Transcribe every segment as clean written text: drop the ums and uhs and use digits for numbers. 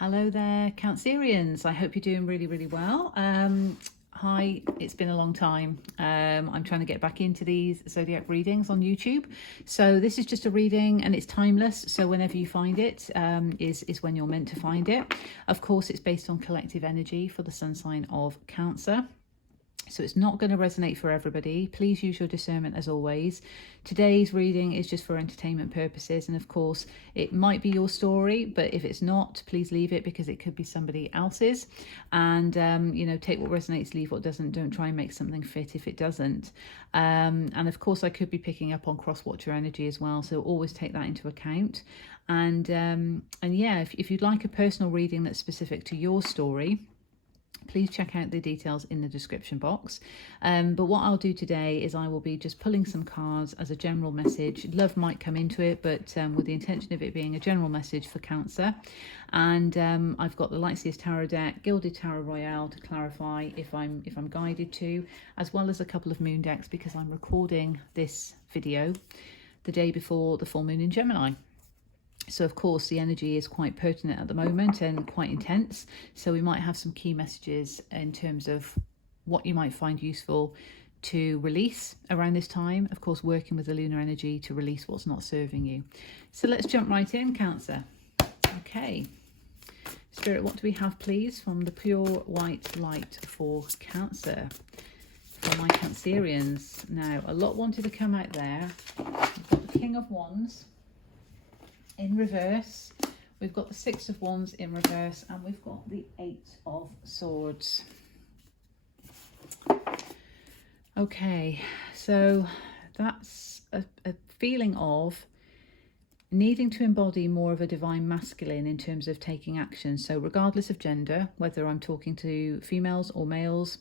Hello there, Cancerians. I hope you're doing really well. Hi, it's been a long time. I'm trying to get back into these zodiac readings on YouTube. So this is just a reading and it's timeless. So whenever you find it is when you're meant to find it. Of course, it's based on collective energy for the sun sign of Cancer. So it's not going to resonate for everybody. Please use your discernment as always. Today's reading is just for entertainment purposes. And of course, it might be your story, but if it's not, please leave it because it could be somebody else's. And, take what resonates, leave what doesn't. Don't try and make something fit if it doesn't. And of course, I could be picking up on cross-watcher energy as well. So always take that into account. And yeah, if you'd like a personal reading that's specific to your story, please check out the details in the description box. But what I'll do today is I will be just pulling some cards as a general message. Love might come into it, but with the intention of it being a general message for Cancer. And I've got the Lightseers Tarot deck, Gilded Tarot Royale to clarify if I'm guided to, as well as a couple of moon decks because I'm recording this video the day before the full moon in Gemini. So, of course, the energy is quite pertinent at the moment and quite intense. So we might have some key messages in terms of what you might find useful to release around this time. Of course, working with the lunar energy to release what's not serving you. So let's jump right in, Cancer. Okay. Spirit, what do we have, please, from the pure white light for Cancer? For my Cancerians. Now, a lot wanted to come out there. We've got the King of Wands in reverse, we've got the Six of Wands in reverse, and we've got the Eight of Swords. Okay, so that's a feeling of needing to embody more of a divine masculine in terms of taking action. So regardless of gender, whether I'm talking to females or males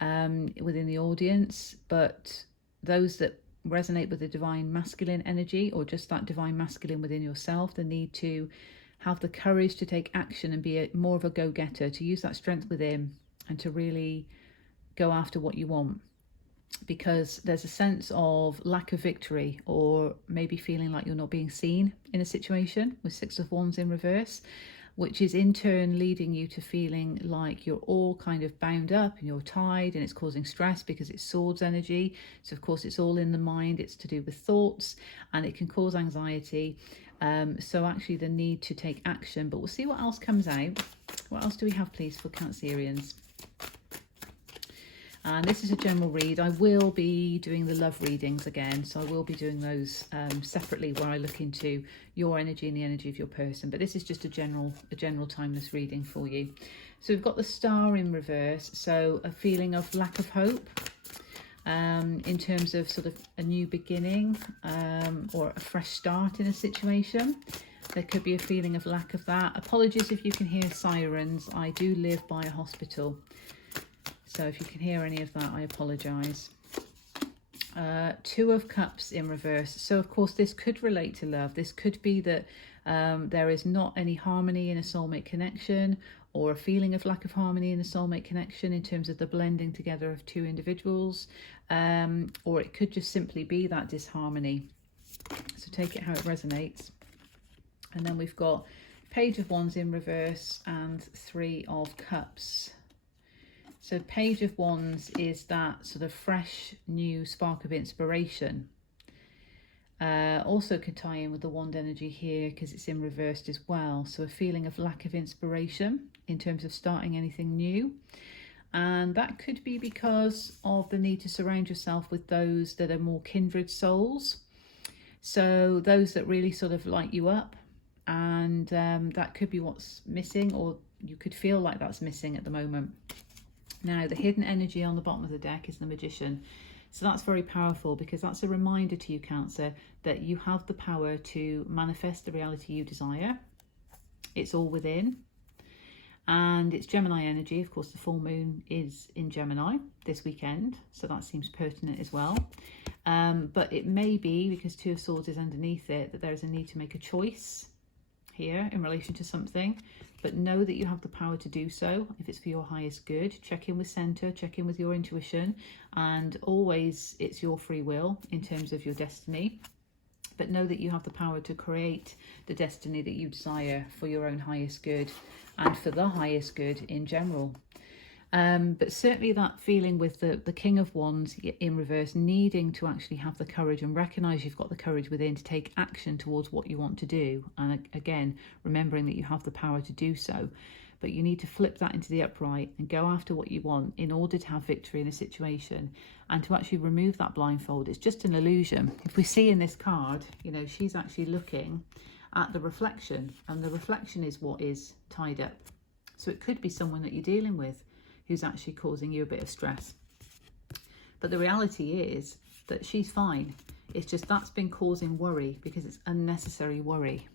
within the audience, but those that resonate with the divine masculine energy, or just that divine masculine within yourself, the need to have the courage to take action and be more of a go-getter, to use that strength within and to really go after what you want, because there's a sense of lack of victory, or maybe feeling like you're not being seen in a situation with Six of Wands in reverse, which is in turn leading you to feeling like you're all kind of bound up and you're tied, and it's causing stress because it's swords energy. So of course it's all in the mind, it's to do with thoughts, and it can cause anxiety. So actually the need to take action, but we'll see what else comes out. What else do we have, please, for Cancerians? And this is a general read. I will be doing the love readings again, so I will be doing those separately, where I look into your energy and the energy of your person. But this is just a general timeless reading for you. So we've got the Star in reverse, so a feeling of lack of hope in terms of sort of a new beginning or a fresh start in a situation. There could be a feeling of lack of that. Apologies if you can hear sirens. I do live by a hospital, so if you can hear any of that, I apologise. Two of Cups in reverse. So, of course, this could relate to love. This could be that there is not any harmony in a soulmate connection, or a feeling of lack of harmony in a soulmate connection in terms of the blending together of two individuals. Or it could just simply be that disharmony. So take it how it resonates. And then we've got Page of Wands in reverse and Three of Cups. So Page of Wands is that sort of fresh, new spark of inspiration. Also could tie in with the wand energy here because it's in reversed as well. So a feeling of lack of inspiration in terms of starting anything new. And that could be because of the need to surround yourself with those that are more kindred souls. So those that really sort of light you up. And that could be what's missing, or you could feel like that's missing at the moment. Now, the hidden energy on the bottom of the deck is the Magician. So that's very powerful, because that's a reminder to you, Cancer, that you have the power to manifest the reality you desire. It's all within. And it's Gemini energy. Of course, the full moon is in Gemini this weekend, so that seems pertinent as well. But it may be, because Two of Swords is underneath it, that there is a need to make a choice here in relation to something. But know that you have the power to do so if it's for your highest good. Check in with center, check in with your intuition, and always it's your free will in terms of your destiny. but know that you have the power to create the destiny that you desire for your own highest good and for the highest good in general. But certainly that feeling with the King of Wands in reverse, needing to actually have the courage and recognise you've got the courage within to take action towards what you want to do. And again, remembering that you have the power to do so. But you need to flip that into the upright and go after what you want in order to have victory in a situation and to actually remove that blindfold. It's just an illusion. If we see in this card, you know, she's actually looking at the reflection, and the reflection is what is tied up. So it could be someone that you're dealing with who's actually causing you a bit of stress. But the reality is that she's fine. It's just that's been causing worry because it's unnecessary worry.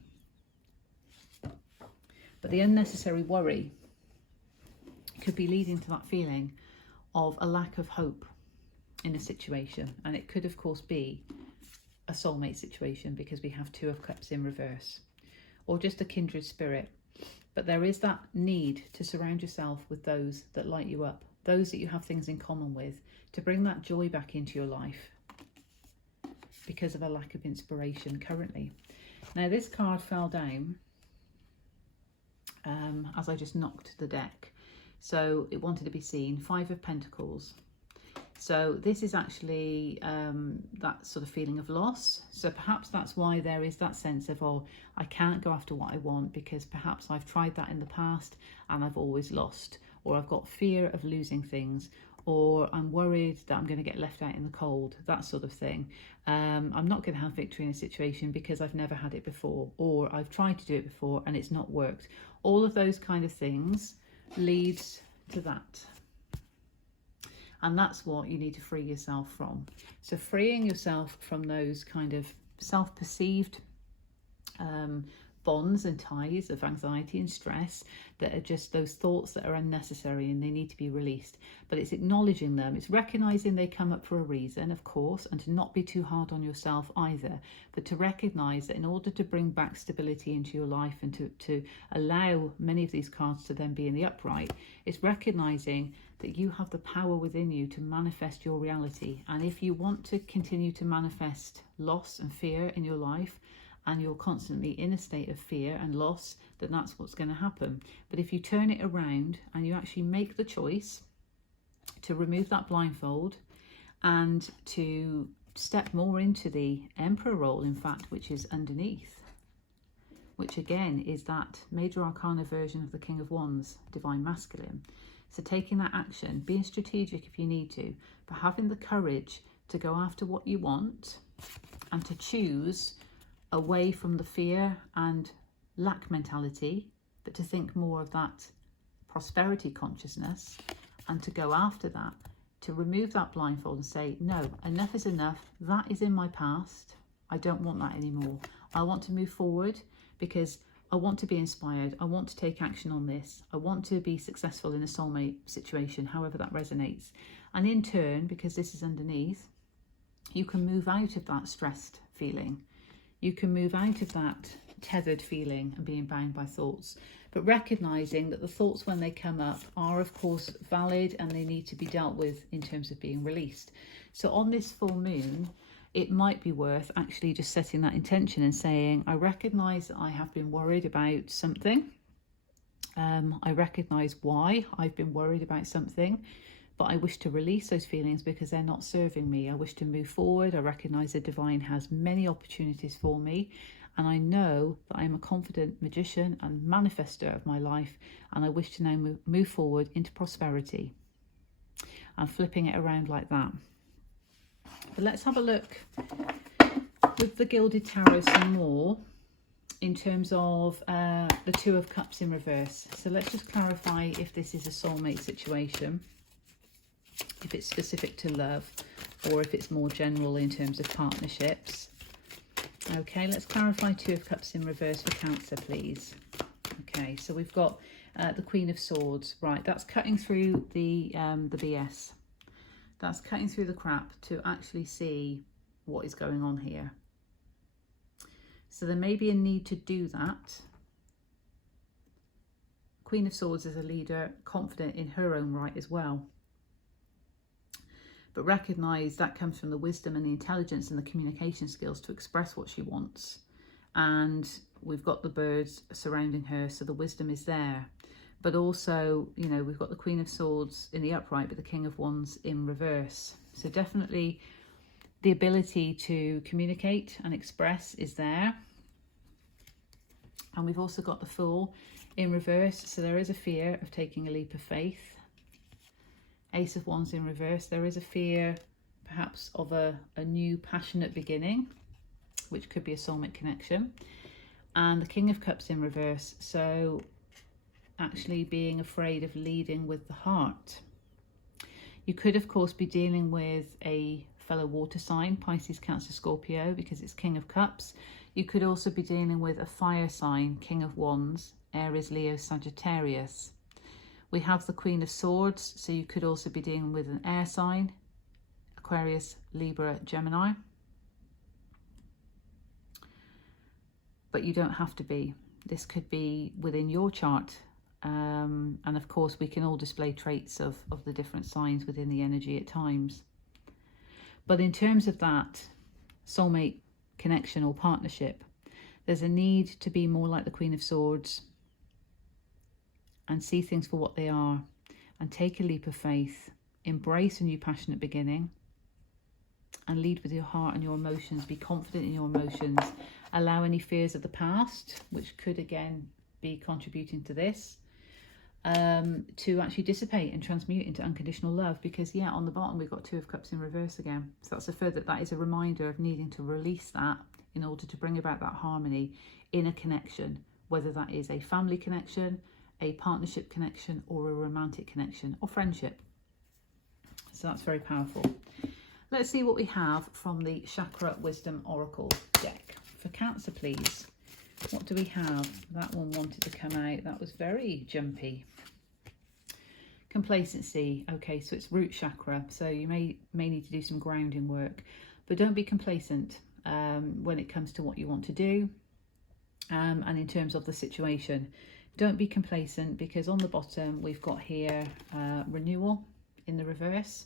But the unnecessary worry could be leading to that feeling of a lack of hope in a situation. And it could, of course, be a soulmate situation because we have Two of Cups in reverse, or just a kindred spirit. But there is that need to surround yourself with those that light you up, those that you have things in common with, to bring that joy back into your life because of a lack of inspiration currently. Now, this card fell down as I just knocked the deck. So it wanted to be seen. Five of Pentacles. So this is actually that sort of feeling of loss. So perhaps that's why there is that sense of, oh, I can't go after what I want because perhaps I've tried that in the past and I've always lost, or I've got fear of losing things, or I'm worried that I'm going to get left out in the cold, that sort of thing. I'm not going to have victory in a situation because I've never had it before, or I've tried to do it before and it's not worked. All of those kind of things leads to that. And that's what you need to free yourself from. So freeing yourself from those kind of self-perceived bonds and ties of anxiety and stress that are just those thoughts that are unnecessary and they need to be released. But it's acknowledging them. It's recognizing they come up for a reason, of course, and to not be too hard on yourself either, but to recognize that in order to bring back stability into your life and to allow many of these cards to then be in the upright, it's recognizing that you have the power within you to manifest your reality. And if you want to continue to manifest loss and fear in your life, and you're constantly in a state of fear and loss, then that's what's going to happen. But if you turn it around and you actually make the choice to remove that blindfold and to step more into the Emperor role, in fact, which is underneath, which again is that Major Arcana version of the King of Wands, Divine Masculine. So taking that action, being strategic if you need to, but having the courage to go after what you want and to choose away from the fear and lack mentality, but to think more of that prosperity consciousness and to go after that, to remove that blindfold and say, no, enough is enough. That is in my past. I don't want that anymore. I want to move forward because I want to be inspired. I want to take action on this. I want to be successful in a soulmate situation, however that resonates. And in turn, because this is underneath, you can move out of that stressed feeling. You can move out of that tethered feeling and being bound by thoughts, but recognizing that the thoughts when they come up are of course valid and they need to be dealt with in terms of being released. So on this full moon, it might be worth actually just setting that intention and saying, I recognize that I have been worried about something. I recognize why I've been worried about something, but I wish to release those feelings because they're not serving me. I wish to move forward. I recognize the divine has many opportunities for me. And I know that I am a confident magician and manifester of my life. And I wish to now move forward into prosperity. And flipping it around like that. But let's have a look with the Gilded Tarot some more in terms of the Two of Cups in reverse. So let's just clarify if this is a soulmate situation, if it's specific to love, or if it's more general in terms of partnerships. Okay, let's clarify Two of Cups in reverse for Cancer, please. Okay, so we've got the Queen of Swords. Right, that's cutting through the BS. That's cutting through the crap to actually see what is going on here. So there may be a need to do that. Queen of Swords is a leader, confident in her own right as well. but recognize that comes from the wisdom and the intelligence and the communication skills to express what she wants. And we've got the birds surrounding her, so the wisdom is there. But also, you know, we've got the Queen of Swords in the upright, but the King of Wands in reverse. So definitely the ability to communicate and express is there. And we've also got the Fool in reverse, so there is a fear of taking a leap of faith. Ace of Wands in reverse, there is a fear perhaps of a new passionate beginning, which could be a soulmate connection. And the King of Cups in reverse, so actually being afraid of leading with the heart. You could of course be dealing with a fellow water sign, Pisces, Cancer, Scorpio, because it's King of Cups. You could also be dealing with a fire sign, King of Wands, Aries, Leo, Sagittarius. We have the Queen of Swords, so you could also be dealing with an air sign, Aquarius, Libra, Gemini. But you don't have to be. This could be within your chart. And of course, we can all display traits of the different signs within the energy at times. But in terms of that soulmate connection or partnership, there's a need to be more like the Queen of Swords and see things for what they are and take a leap of faith, embrace a new passionate beginning and lead with your heart and your emotions. Be confident in your emotions. Allow any fears of the past, which could again be contributing to this, to actually dissipate and transmute into unconditional love. Because yeah, on the bottom we've got Two of Cups in reverse again, so that's that is a reminder of needing to release that in order to bring about that harmony in a connection, whether that is a family connection, a partnership connection, or a romantic connection or friendship. So that's very powerful. Let's see what we have from the Chakra Wisdom Oracle deck for Cancer, please. What do we have? That one wanted to come out. That was very jumpy. Complacency. Okay, so it's root chakra. So you may need to do some grounding work, but don't be complacent when it comes to what you want to do. And in terms of the situation, don't be complacent, because on the bottom we've got here renewal in the reverse.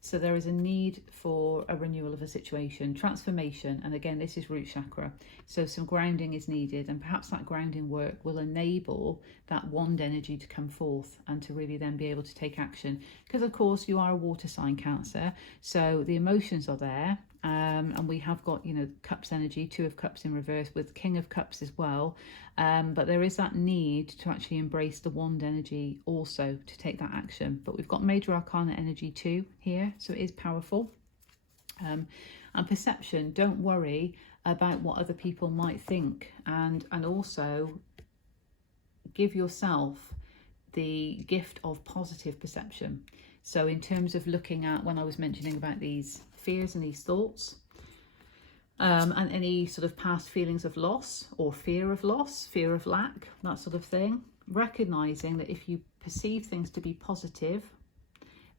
So there is a need for a renewal of a situation, transformation. And again, this is root chakra. So some grounding is needed, and perhaps that grounding work will enable that wand energy to come forth and to really then be able to take action. Because of course you are a water sign, Cancer. So the emotions are there. And we have got, you know, Cups energy, Two of Cups in reverse with King of Cups as well. But there is that need to actually embrace the wand energy also to take that action. But we've got Major Arcana energy too here, so it is powerful. And perception, don't worry about what other people might think, and also give yourself the gift of positive perception. So in terms of looking at, when I was mentioning about these fears and these thoughts, and any sort of past feelings of loss or fear of loss, fear of lack, that sort of thing, recognizing that if you perceive things to be positive,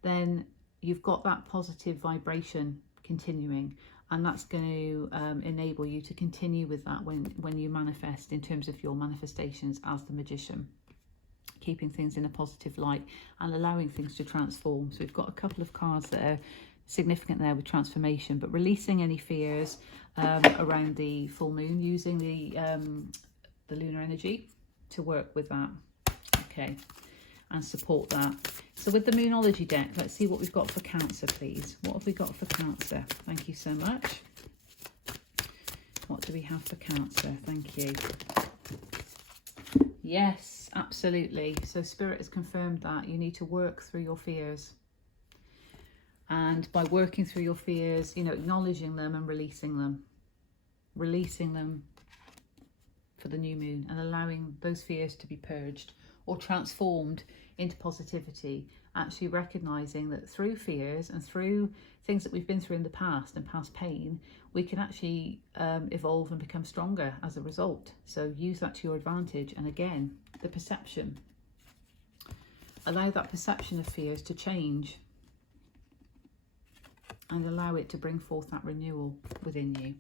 then you've got that positive vibration continuing, and that's going to enable you to continue with that when you manifest, in terms of your manifestations as the magician, keeping things in a positive light and allowing things to transform. So we've got a couple of cards that are significant there with transformation, but releasing any fears around the full moon, using the lunar energy to work with that, okay, and support that. So with the Moonology deck, let's see what we've got for Cancer, please. What have we got for Cancer? Thank you so much. What do we have for Cancer? Thank you. Yes, absolutely. So Spirit has confirmed that you need to work through your fears. And by working through your fears, you know, acknowledging them and releasing them for the new moon, and allowing those fears to be purged or transformed into positivity, actually recognizing that through fears and through things that we've been through in the past and past pain, we can actually evolve and become stronger as a result. So use that to your advantage. And again, the perception, allow that perception of fears to change and allow it to bring forth that renewal within you.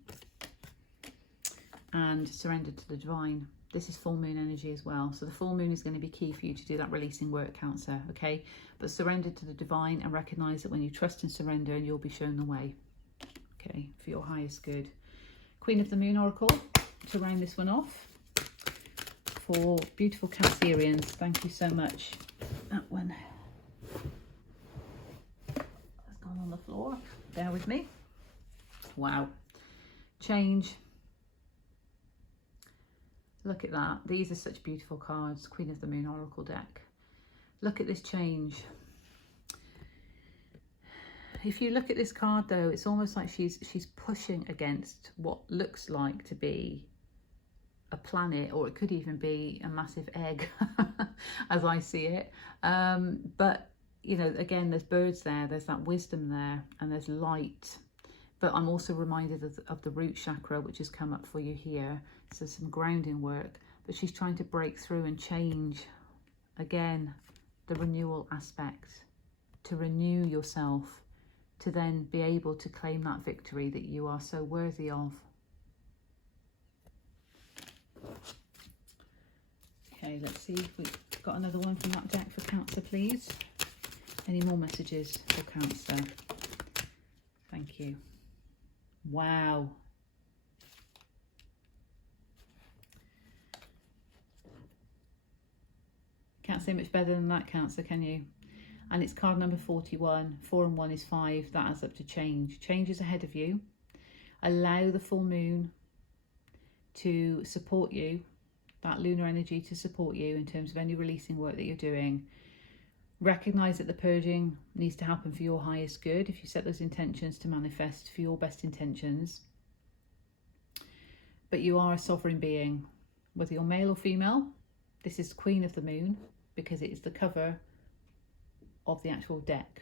And surrender to the divine. This is full moon energy as well. So the full moon is going to be key for you to do that releasing work, Cancer, okay? But surrender to the divine and recognize that when you trust and surrender, you'll be shown the way, okay, for your highest good. Queen of the Moon Oracle, to round this one off for beautiful Cancerians. Thank you so much. That one has gone on the floor. Bear with me. Wow. Change. Look at that. These are such beautiful cards. Queen of the Moon Oracle deck. Look at this change. If you look at this card though, it's almost like she's pushing against what looks like to be a planet, or it could even be a massive egg as I see it. But you know, again, there's birds there, there's that wisdom there, and there's light. But I'm also reminded of the root chakra, which has come up for you here. So some grounding work, but she's trying to break through and change. Again, the renewal aspect, to renew yourself, to then be able to claim that victory that you are so worthy of. Okay, let's see if we've got another one from that deck for Cancer, please. Any more messages for Cancer? Thank you. Wow. Can't say much better than that, Cancer, can you? And it's card number 41. 4 and 1 is 5. That adds up to change. Change is ahead of you. Allow the full moon to support you, that lunar energy to support you in terms of any releasing work that you're doing. Recognize that the purging needs to happen for your highest good. If you set those intentions to manifest for your best intentions. But you are a sovereign being, whether you're male or female. This is Queen of the Moon because it is the cover of the actual deck.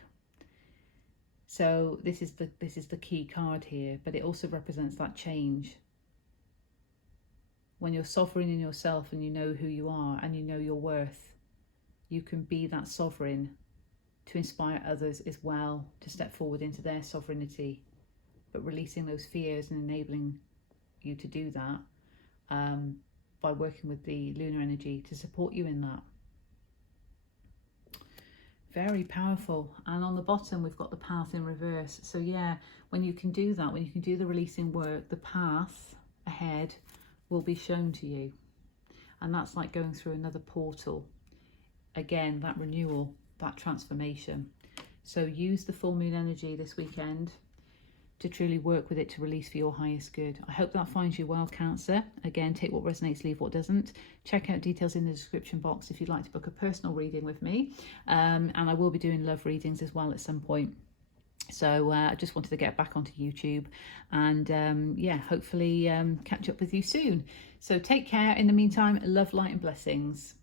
So this is the key card here, but it also represents that change. When you're sovereign in yourself and you know who you are and you know your worth, you can be that sovereign to inspire others as well to step forward into their sovereignty, but releasing those fears and enabling you to do that by working with the lunar energy to support you in that. Very powerful. And on the bottom we've got the path in reverse. So yeah, when you can do that, when you can do the releasing work, the path ahead will be shown to you, and that's like going through another portal. Again, that renewal, that transformation. So use the full moon energy this weekend to truly work with it to release for your highest good. I hope that finds you well, Cancer. Again, take what resonates, leave what doesn't. Check out details in the description box if you'd like to book a personal reading with me. And I will be doing love readings as well at some point. So I just wanted to get back onto YouTube and yeah, hopefully catch up with you soon. So take care. In the meantime, love, light and blessings.